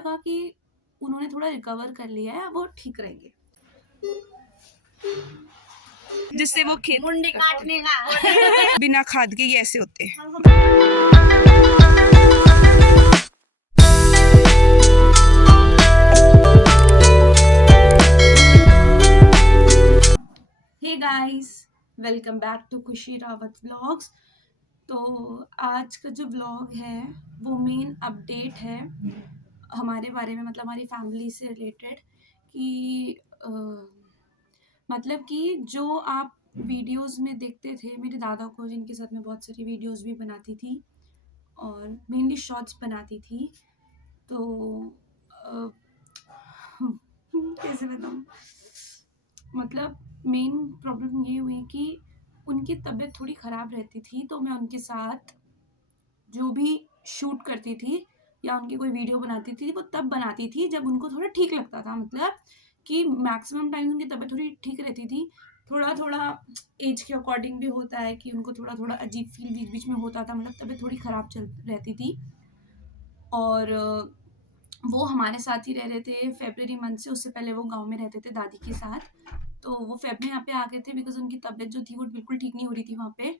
लगा कि उन्होंने थोड़ा रिकवर कर लिया है, वो ठीक रहेंगे, जिससे वो खेत मुंडी काटने का बिना खाद के ये ऐसे होते हैं। Hey guys, welcome back to Khushi Rawat vlogs. तो आज का जो व्लॉग है वो मेन अपडेट है हमारे बारे में, मतलब हमारी फैमिली से रिलेटेड कि मतलब कि जो आप वीडियोस में देखते थे मेरे दादा को, जिनके साथ मैं बहुत सारी वीडियोस भी बनाती थी और मेनली शॉर्ट्स बनाती थी, तो कैसे बताऊँ, मतलब मेन प्रॉब्लम ये हुई कि उनकी तबीयत थोड़ी ख़राब रहती थी, तो मैं उनके साथ जो भी शूट करती थी या उनकी कोई वीडियो बनाती थी वो तब बनाती थी जब उनको थोड़ा ठीक लगता था, मतलब कि मैक्सिमम टाइम उनकी तबीयत थोड़ी ठीक रहती थी। थोड़ा थोड़ा एज के अकॉर्डिंग भी होता है कि उनको थोड़ा थोड़ा अजीब फील बीच बीच में होता था, मतलब तबीयत थोड़ी ख़राब चल रहती थी। और वो हमारे साथ ही रह रहे थे फ़रवरी मंथ से, उससे पहले वो गाँव में रहते थे दादी के साथ। तो वो फ़ेब में यहाँ पे आ गए थे बिकॉज़ उनकी तबीयत जो थी वो बिल्कुल ठीक नहीं हो रही थी वहाँ पे।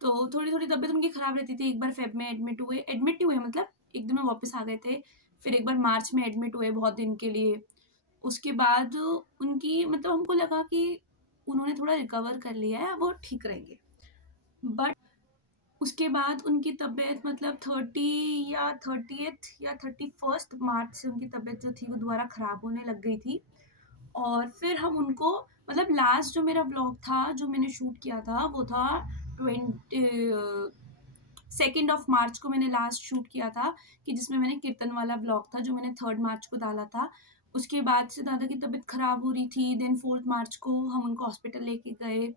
तो थोड़ी-थोड़ी तबीयत उनकी ख़राब रहती थी। एक बार फ़ेब में एडमिट ही हुए, मतलब 1 दिन में वापस आ गए थे। फिर एक बार मार्च में एडमिट हुए बहुत दिन के लिए। उसके बाद उनकी, मतलब हमको लगा कि उन्होंने थोड़ा रिकवर कर लिया है, वो ठीक रहेंगे। बट उसके बाद उनकी तबीयत, मतलब 30 या 30th या 31st मार्च से उनकी तबीयत जो थी वो दोबारा ख़राब होने लग गई थी। और फिर हम उनको, मतलब लास्ट जो मेरा व्लॉग था जो मैंने शूट किया था वो था 2nd ऑफ मार्च को मैंने लास्ट शूट किया था, कि जिसमें मैंने कीर्तन वाला व्लॉग था जो मैंने 3rd मार्च को डाला था। उसके बाद से दादा की तबीयत ख़राब हो रही थी, देन 4th मार्च को हम उनको हॉस्पिटल लेके गए,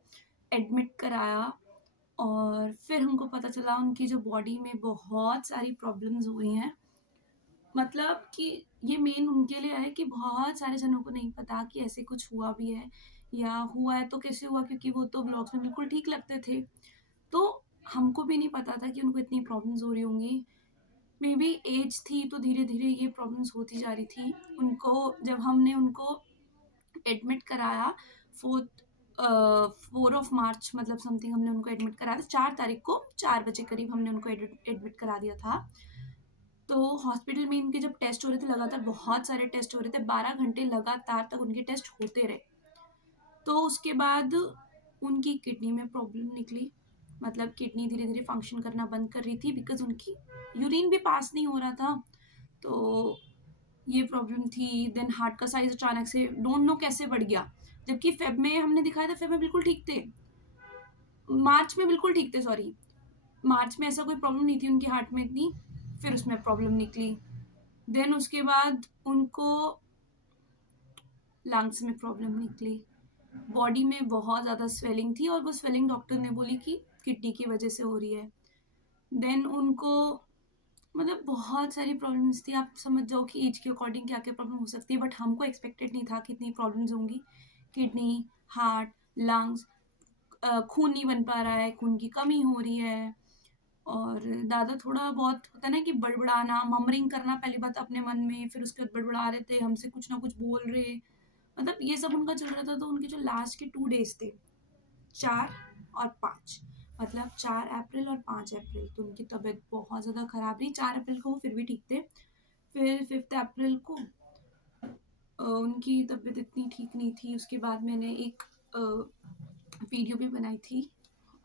एडमिट कराया और फिर हमको पता चला उनकी जो बॉडी में बहुत सारी प्रॉब्लम्स हुई हैं। मतलब कि ये मेन उनके लिए है कि बहुत सारे जनों को नहीं पता कि ऐसे कुछ हुआ भी है, या हुआ है तो कैसे हुआ, क्योंकि वो तो व्लॉग्स में बिल्कुल ठीक लगते थे। तो हमको भी नहीं पता था कि उनको इतनी प्रॉब्लम्स हो रही होंगी। मे बी एज थी तो धीरे-धीरे ये प्रॉब्लम्स होती जा रही थी। उनको जब हमने उनको एडमिट कराया 4 ऑफ मार्च, मतलब समथिंग हमने उनको एडमिट कराया था। 4 तारीख को 4 बजे करीब हमने उनको एडमिट करा दिया था। तो हॉस्पिटल में इनके जब टेस्ट हो रहे थे, लगातार बहुत सारे टेस्ट हो रहे थे, 12 घंटे लगातार तक उनके टेस्ट होते रहे। तो उसके बाद उनकी किडनी में प्रॉब्लम निकली, मतलब किडनी धीरे-धीरे फंक्शन करना बंद कर रही थी बिकॉज़ उनकी यूरिन भी पास नहीं हो रहा था। तो ये प्रॉब्लम थी। देन हार्ट का साइज़ अचानक से डोंट नो कैसे बढ़ गया। जबकि फ़ेब में हमने दिखाया था, फ़ेब में बिल्कुल ठीक थे। मार्च में बिल्कुल ठीक थे, सॉरी। मार्च में ऐसा कोई प्रॉब्लम नहीं थी उनके हार्ट में इतनी, फिर उसमें प्रॉब्लम निकली। देन उसके बाद उनको लंग्स में प्रॉब्लम निकली। बॉडी में बहुत ज़्यादा स्वेलिंग थी और वो स्वेलिंग डॉक्टर ने बोली कि किडनी की वजह से हो रही है। देन उनको, मतलब बहुत सारी प्रॉब्लम्स थी। आप समझ जाओ कि एज के अकॉर्डिंग क्या-क्या प्रॉब्लम हो सकती है, बट हमको एक्सपेक्टेड नहीं था कि इतनी प्रॉब्लम्स होंगी। किडनी, हार्ट, लंग्स, खून नहीं बन पा रहा है, खून की कमी हो रही है और दादा थोड़ा बहुत होता है ना कि बड़बड़ाना, ममरिंग करना, पहली बात अपने मन में, फिर उसके बाद बड़बड़ा रहे थे, हमसे कुछ ना कुछ बोल रहे, मतलब ये सब उनका चल रहा था। तो उनके जो लास्ट के 2 डेज़ थे, 4 और 5, मतलब 4 अप्रैल और 5 अप्रैल, तो उनकी तबीयत बहुत ज़्यादा ख़राब रही। 4 अप्रैल को वो फिर भी ठीक थे। फिर 5th अप्रैल को उनकी तबीयत इतनी ठीक नहीं थी। उसके बाद मैंने एक वीडियो भी बनाई थी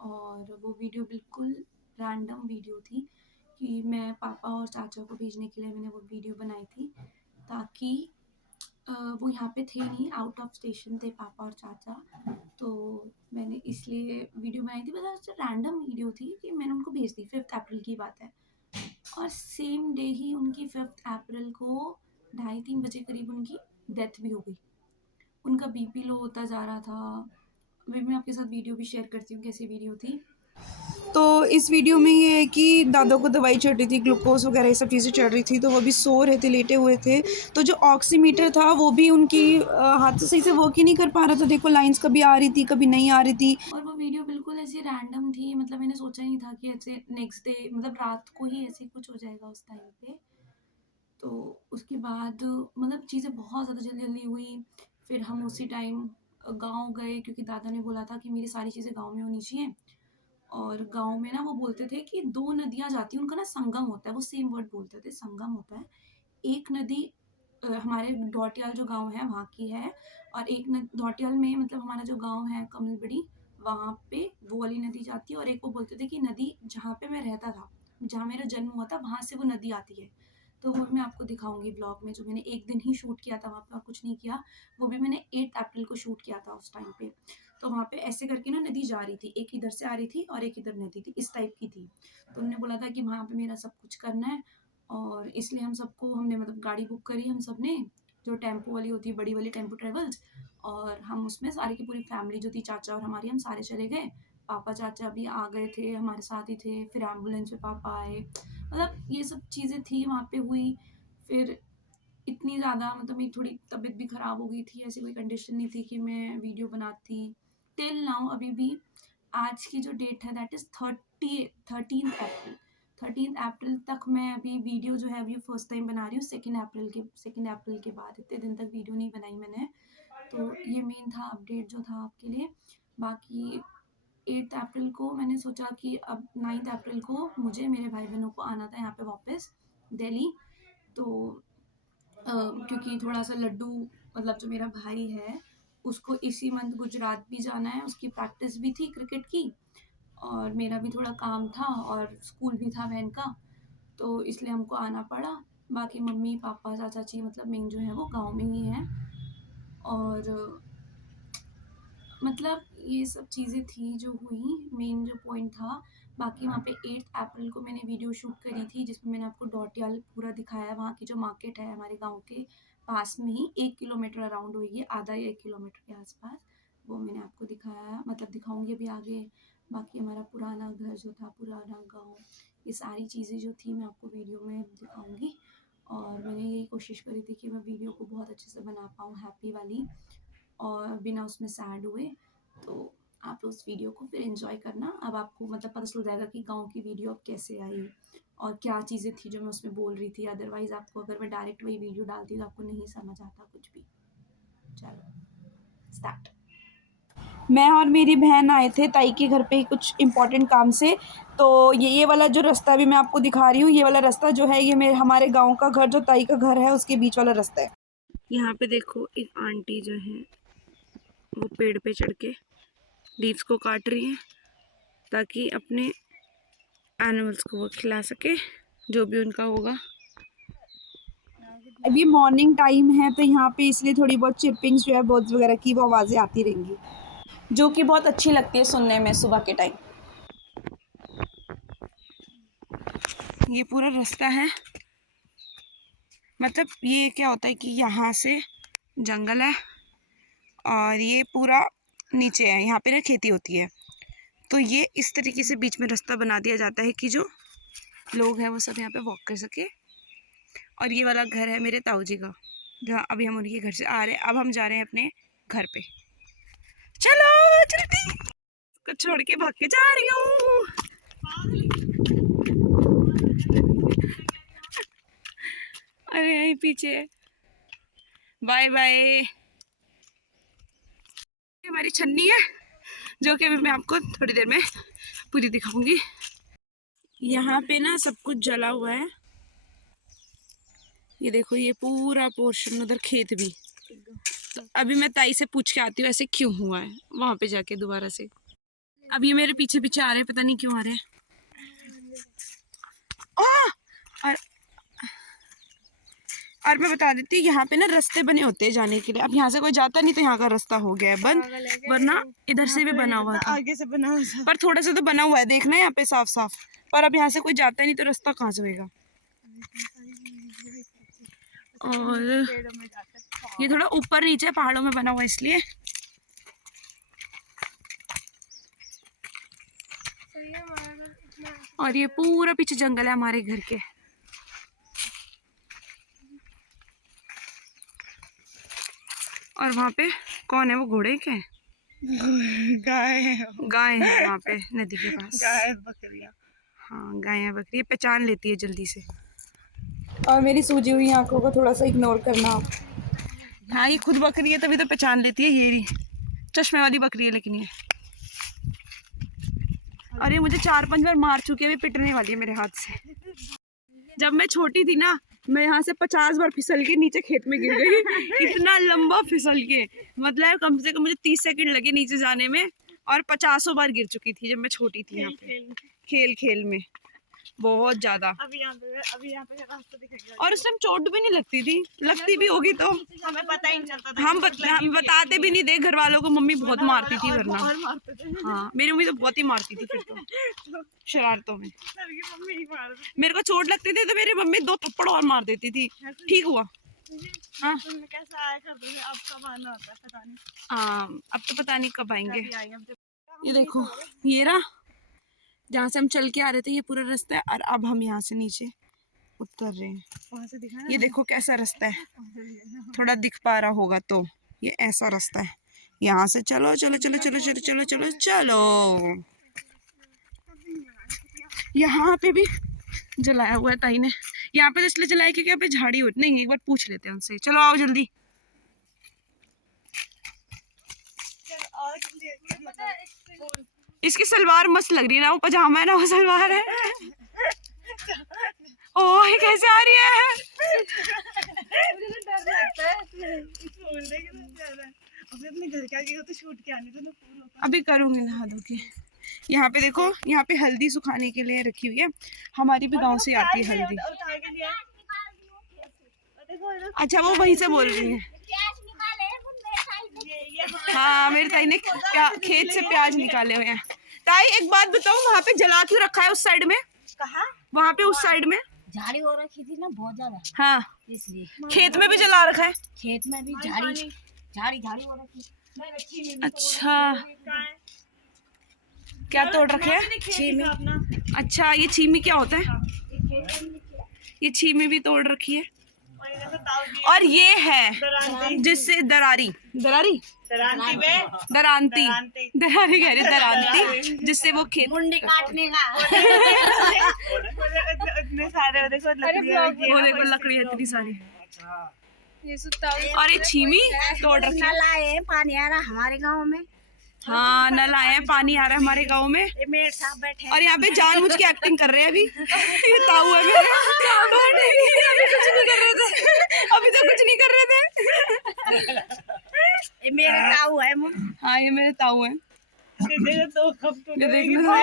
और वो वीडियो बिल्कुल रैंडम वीडियो थी कि मैं पापा और चाचा को भेजने के लिए मैंने वो वीडियो बनाई थी, ताकि वो यहाँ पे थे नहीं, आउट ऑफ स्टेशन थे पापा और चाचा। तो मैंने इसलिए वीडियो बनाई थी, बस रैंडम वीडियो थी कि मैंने उनको भेज दी। 5th अप्रैल की बात है और सेम डे ही उनकी 5th अप्रैल को 2:30-3 बजे करीब उनकी डेथ भी हो गई। उनका बीपी लो होता जा रहा था। अभी मैं आपके साथ वीडियो भी शेयर करती हूँ कैसी वीडियो थी। तो इस वीडियो में ये है कि दादा को दवाई चढ़ रही थी, ग्लूकोज़ वगैरह ये सब चीज़ें चढ़ रही थी, तो वो भी सो रहे थे, लेटे हुए थे। तो जो ऑक्सीमीटर था वो भी उनकी हाथ से सही से वर्क ही नहीं कर पा रहा था। देखो लाइन्स कभी आ रही थी, कभी नहीं आ रही थी। और वो वीडियो बिल्कुल ऐसी रैंडम थी, मतलब मैंने सोचा ही नहीं था कि ऐसे नेक्स्ट डे, मतलब रात को ही ऐसे कुछ हो जाएगा उस टाइम पे। तो उसके बाद मतलब चीज़ें बहुत ज़्यादा जल्दी-जल्दी हुई। फिर हम उसी टाइम गाँव गए क्योंकि दादा ने बोला था कि मेरी सारी चीज़ें गाँव में होनी चाहिए। और गाँव में ना वो बोलते थे कि 2 नदियाँ जाती हैं, उनका ना संगम होता है, वो सेम वर्ड बोलते थे, संगम होता है। एक नदी हमारे डोटियाल जो गाँव है वहाँ की है, और एक न डोटियाल में मतलब हमारा जो गाँव है कमलबड़ी, वहाँ पे वो वाली नदी जाती है, और एक वो बोलते थे कि नदी जहाँ पे मैं रहता था, जहाँ मेरा जन्म हुआ था, वहाँ से वो नदी आती है। तो वो मैं आपको दिखाऊँगी ब्लॉग में, जो मैंने एक दिन ही शूट किया था वहाँ पे और कुछ नहीं किया। वो भी मैंने 8 अप्रैल को शूट किया था उस टाइम पे। तो वहाँ पे ऐसे करके ना नदी जा रही थी, एक इधर से आ रही थी और एक इधर नदी थी, इस टाइप की थी। तो उन्होंने बोला था कि वहाँ पे मेरा सब कुछ करना है, और इसलिए हमने मतलब गाड़ी बुक करी हम सब ने, जो टेम्पो वाली होती है, बड़ी वाली टेम्पो ट्रेवल्स, और हम उसमें सारी की पूरी फैमिली जो थी, चाचा और हमारी, हम सारे चले गए। पापा चाचा भी आ गए थे, हमारे साथ ही थे, फिर एम्बुलेंस में पापा आए। मतलब ये सब चीज़ें थी वहाँ पे हुई। फिर इतनी ज़्यादा मतलब मेरी थोड़ी तबीयत भी ख़राब हो गई थी, ऐसी कोई कंडीशन नहीं थी कि मैं वीडियो बनाती। टिल नाउ अभी भी आज की जो डेट है दैट इज़ 13 अप्रैल। 13 अप्रैल तक मैं अभी वीडियो जो है अभी फर्स्ट टाइम बना रही हूँ, 2 अप्रैल के बाद इतने दिन तक वीडियो नहीं बनाई मैंने। तो ये मेन था अपडेट जो था आपके लिए। बाकी 8 अप्रैल को मैंने सोचा कि अब 9 अप्रैल को मुझे मेरे भाई-बहनों को आना था यहाँ पे वापस दिल्ली। तो क्योंकि थोड़ा-सा लड्डू मतलब जो मेरा भाई है, उसको इसी मंथ गुजरात भी जाना है, उसकी प्रैक्टिस भी थी क्रिकेट की, और मेरा भी थोड़ा काम था और स्कूल भी था बहन का, तो इसलिए हमको आना पड़ा। बाकी मम्मी, पापा, चाचा-चाची मतलब मेन जो है वो गाँव में ही हैं। और मतलब ये सब चीज़ें थी जो हुई, मेन जो पॉइंट था। बाकी वहाँ पे 8 अप्रैल को मैंने वीडियो शूट करी थी, जिसमें मैंने आपको डोटियाल पूरा दिखाया। वहाँ की जो मार्केट है हमारे गाँव के पास में ही, 1 किलोमीटर अराउंड होगी, आधा या 1 किलोमीटर के आसपास, वो मैंने आपको दिखाया, मतलब दिखाऊंगी अभी आगे। बाकी हमारा पुराना घर जो था, पुराना गाँव, ये सारी चीज़ें जो थी मैं आपको वीडियो में दिखाऊंगी। और मैंने यही कोशिश करी थी कि मैं वीडियो को बहुत अच्छे से बना पाऊँ, हैप्पी वाली, और बिना उसमें सैड हुए। तो आप उस वीडियो को फिर एंजॉय करना। अब आपको मतलब पता चल जाएगा कि गाँव की वीडियो अब कैसे आई और क्या चीज़ें थी जो मैं उसमें बोल रही थी। अदरवाइज़ आपको अगर मैं डायरेक्ट वही वीडियो डालती तो आपको नहीं समझ आता कुछ भी। चलो स्टार्ट। मैं और मेरी बहन आए थे ताई के घर पे कुछ इम्पोर्टेंट काम से। तो ये वाला जो रास्ता भी मैं आपको दिखा रही हूँ, ये वाला रास्ता जो है, ये मेरे हमारे गांव का घर, जो ताई का घर है, उसके बीच वाला रास्ता है। यहाँ पे देखो एक आंटी जो है वो पेड़ पे चढ़ के लीव्स को काट रही है ताकि अपने एनिमल्स को वो खिला सके, जो भी उनका होगा। अभी मॉर्निंग टाइम है तो यहाँ पे इसलिए थोड़ी बहुत चिरपिंग्स जो है बर्ड्स वगैरह की, वो आवाज़ें आती रहेंगी, जो कि बहुत अच्छी लगती है सुनने में सुबह के टाइम। ये पूरा रास्ता है, मतलब ये क्या होता है कि यहाँ से जंगल है और ये पूरा नीचे है, यहाँ पे ना खेती होती है। तो ये इस तरीके से बीच में रास्ता बना दिया जाता है कि जो लोग हैं वो सब यहाँ पे वॉक कर सके। और ये वाला घर है मेरे ताऊ जी का, जहाँ अभी हम उनके घर से आ रहे हैं। अब हम जा रहे हैं अपने घर पे। चलो जल्दी, को छोड़ के भाग के जा रही हूँ। अरे यहीं पीछे, बाय बाय। हमारी छन्नी है जो कि अभी मैं आपको थोड़ी देर में पूरी दिखाऊंगी। यहाँ पे ना सब कुछ जला हुआ है, ये देखो, ये पूरा पोर्शन, उधर खेत भी। तो अभी मैं ताई से पूछ के आती हूँ ऐसे क्यों हुआ है, वहां पे जाके दोबारा से। अब ये मेरे पीछे पीछे आ रहे हैं, पता नहीं क्यों आ रहे हैं। और मैं बता देती हूँ, यहाँ पे ना रास्ते बने होते हैं जाने के लिए। अब यहाँ से कोई जाता नहीं तो यहाँ का रास्ता हो गया है बंद, वरना इधर से भी बना हुआ था, आगे से बना हुआ था। पर थोड़ा सा तो बना हुआ है, देखना है यहाँ पे साफ साफ। पर अब यहाँ से कोई जाता नहीं तो रास्ता कहाँ से होगा। और ये थोड़ा ऊपर नीचे पहाड़ों में बना हुआ है इसलिए। और ये पूरा पीछे जंगल है हमारे घर के। और वहाँ पे कौन है, वो घोड़े क्या है? गाय है, गाय है वहाँ पे नदी के पास। गाय बकरियाँ। हाँ गाय बकरी पहचान लेती है जल्दी से। और मेरी सूजी हुई आंखों को थोड़ा सा इग्नोर करना आप। हाँ ये खुद बकरी है तभी तो पहचान लेती है, ये रही चश्मे वाली बकरी है लेकिन ये। और ये मुझे 4-5 बार मार चुकी है, अभी पिटने वाली है मेरे हाथ से। जब मैं छोटी थी ना, मैं यहाँ से 50 बार फिसल के नीचे खेत में गिर गई। इतना लंबा फिसल के, मतलब कम से कम मुझे 30 सेकंड लगे नीचे जाने में, और 50 बार गिर चुकी थी जब मैं छोटी थी। यहाँ पे खेल खेल में बहुत ज्यादा। अभी यहाँ पे रास्ता दिखेगा। और उस टाइम चोट भी नहीं लगती थी, लगती भी होगी तो हमें पता ही नहीं चलता था। हम बताते भी नहीं थे घर वालों को। मम्मी बहुत मारती थी वरना। हाँ मेरी मम्मी तो बहुत ही मारती थी फिर तो शरारतों में। मेरे को चोट लगती थी तो मेरी मम्मी 2 थप्पड़ और मार देती थी, ठीक हुआ। हाँ कैसा आया करते थे, अब कब आना होता है पता नहीं। हाँ अब तो पता नहीं कब आएंगे। ये देखो ये रहा जहाँ से हम चल के आ रहे थे, ये पूरा रास्ता है, और अब हम यहाँ से नीचे उतर रहे हैं। वहाँ से दिखा ये देखो कैसा रास्ता है, थोड़ा दिख पा रहा होगा तो ये ऐसा रास्ता है। यहाँ से चलो चलो चलो चलो चलो चलो चलो चलो। यहाँ पे भी जलाया हुआ है ताई ने, यहाँ पे इसलिए जलाया क्योंकि यहाँ पे झाड़ी हो नहीं। एक बार पूछ लेते हैं उनसे, चलो आओ जल्दी। इसकी सलवार मस्त लग रही है ना, वो पजामा है ना वो सलवार है। ओह ये कैसे आ रही है। डर लगता है अपने घर का तो शूट क्या नहीं तो अभी करूंगी नहा धो के। यहाँ पे देखो, यहाँ पे हल्दी सुखाने के लिए रखी हुई है, हमारी भी गांव से आती है हल्दी। अच्छा वो वहीं से बोल रही है। हाँ मेरी ताई ने खेत से प्याज निकाले हुए हैं। ताई एक बात बताओ, वहाँ पे जला क्यों रखा है उस साइड में? कहाँ? वहाँ पे उस साइड में झाड़ी हो रखी थी ना बहुत ज्यादा, हाँ इसलिए। खेत में भी जला रखा है? खेत में भी झाड़ी झाड़ी हो रखी। अच्छा क्या तोड़ रखे हैं? छीमी। अच्छा ये छीमी क्या होता है? ये छीमी भी तोड़ रखी है। और ये है जिससे दरारी दरारी दरांती दरारी कह रही दरांती, जिससे वो खेत मुंडी काटने का। इतने सारे देखो लकड़ी है इतनी सारी। और ये छीमी तोड़ रखी है। नल आए पानी आ रहा हमारे गांव में। हाँ नल आए हैं, पानी आ रहा है हमारे गांव में। मेरे साथ बैठे और यहाँ पे जानबूझ के एक्टिंग कर रहे हैं अभी। ये ताऊ है मेरे। अभी कुछ नहीं कर रहे थे, अभी तो कुछ नहीं कर रहे थे। ये मेरे ताऊ है। हाँ ये मेरे ताऊ है। ये देखना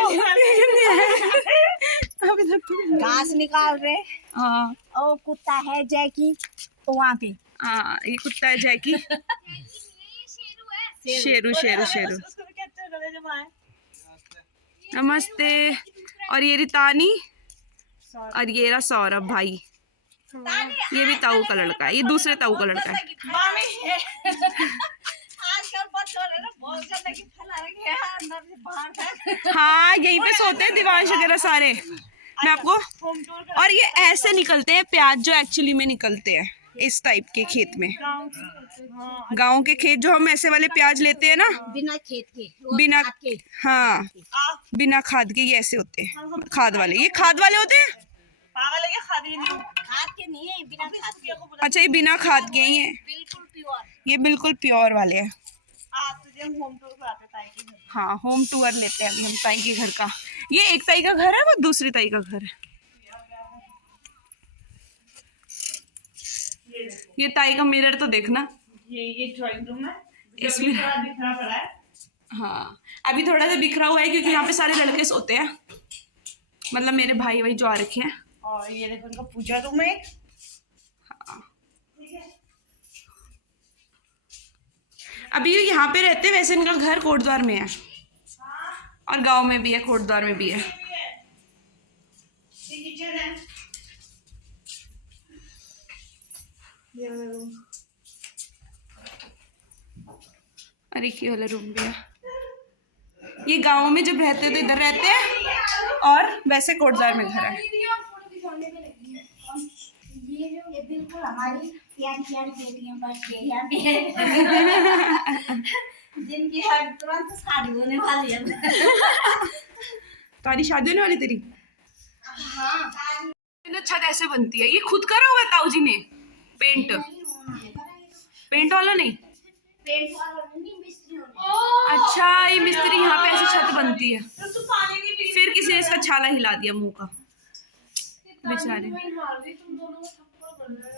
अभी तक घास निकाल रहे। हाँ और कुत्ता है जैकी तो वहाँ पे। हाँ ये कुत्ता है जैकी। शेरू शेरू शेरू। नमस्ते। और ये रितानी और ये रहा सौरभ भाई, ये भी ताऊ का लड़का है, ये दूसरे ताऊ का लड़का है। हाँ यहीं पे सोते हैं दिवांश वगैरह सारे। मैं आपको, और ये ऐसे निकलते हैं प्याज जो एक्चुअली में निकलते हैं इस टाइप के खेत में। गांव के खेत जो हम ऐसे वाले प्याज लेते हैं ना, बिना खेत के, बिना के। हाँ बिना खाद के, ये ऐसे होते हैं खाद वाले। ये खाद वाले होते हैं? खाद के नहीं है, बिना खाद के। अच्छा ये बिना खाद के ही है, बिल्कुल प्योर। ये बिल्कुल प्योर वाले हैं। तुझे होम टूर कराते ताई के घर। हाँ होम टूर लेते हैं अभी हम ताई के घर का। ये एक ताई का घर है, वो दूसरी ताई का घर है। ये ताई का मिरर तो देखना, ये ड्राइंग रूम है, इसमें बिखरा पड़ा है। हाँ अभी थोड़ा सा बिखरा हुआ है क्योंकि यहाँ पे सारे लड़के सोते हैं, मतलब मेरे भाई भाई जो आ रखे हैं। और ये देखो इनका पूजा रूम है। हाँ। अभी ये यहाँ पे रहते हैं, वैसे इनका घर कोटद्वार में है और गांव में भी है, कोटद्वार में भी है। अरे ये वाला रूम भी है। ये गांव में जब रहते तो इधर रहते हैं और वैसे कोटद्वार में घर है। ये बिल्कुल हमारी प्यारी प्यारी बेटियां बैठी है यहाँ पे। जिनकी हर तुरंत शादी होने वाली है। तुम्हारी शादी होने वाली तेरी? हाँ। छत ऐसे बनती है। ये खुद करा हुआ है ताऊ जी ने पेंट? पेंट वाला नहीं, पेंट वाला नहीं, मिस्त्री होने। अच्छा ये मिस्त्री यहाँ पे ऐसे छत बनती है। फिर किसी ने इसका छाला हिला दिया मुंह का, बेचारे।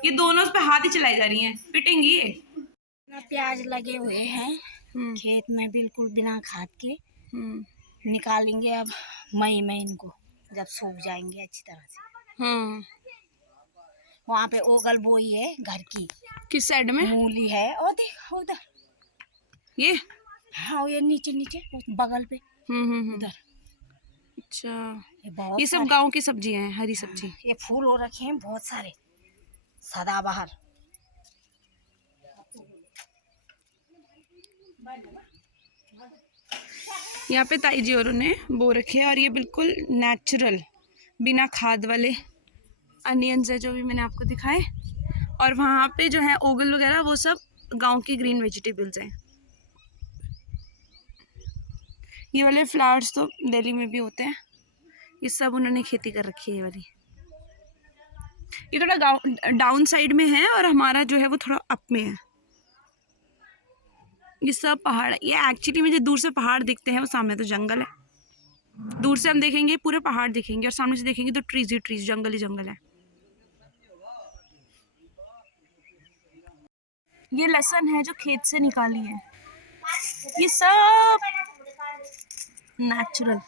ये दोनों उस पे हाथ ही चलाई जा रही हैं, पिटेंगी ये। प्याज लगे हुए हैं खेत में, बिल्कुल बिना खाद के। निकालेंगे अब मई में इनको, जब सूख जाएंगे अच्छी तरह से। वहाँ पे ओगल बोई है घर की। किस साइड में? मूली है, और देख उधर ये, हाँ ये नीचे नीचे उस बगल पे उधर। अच्छा, बहुत ये सब सारे- गांव की सब्जियां हैं, हरी सब्जी। ये फूल हो रखे हैं बहुत सारे, सदाबहार। यहाँ पे ताई जी औरों ने बो रखे हैं, और ये बिल्कुल नेचुरल बिना खाद वाले अनियंस है जो भी मैंने आपको दिखाए। और वहाँ पे जो है ओगल वगैरह वो सब गांव की ग्रीन वेजिटेबल्स हैं। ये वाले फ्लावर्स तो दिल्ली में भी होते हैं, ये सब उन्होंने खेती कर रखी है। ये वाली ये थोड़ा डाउन साइड में है, और हमारा जो है वो थोड़ा अप में है। ये सब पहाड़ है। ये एक्चुअली में जो दूर से पहाड़ दिखते हैं वो सामने तो जंगल है। दूर से हम देखेंगे पूरे पहाड़ दिखेंगे, और सामने से देखेंगे तो ट्रीज ही ट्रीज, जंगल ही जंगल है। ये लहसुन है जो खेत से निकाली है, ये सब नेचुरल।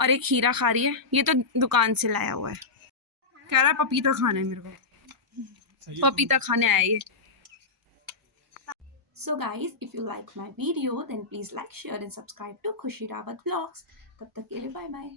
और एक खीरा खा रही है, ये तो दुकान से लाया हुआ है। कह रहा है पपीता खाना है मेरे को, पपीता खाने आया ये। So guys, if you like my video, then please like, share and subscribe to Khushi Rawat Vlogs. तब तक के लिए bye bye.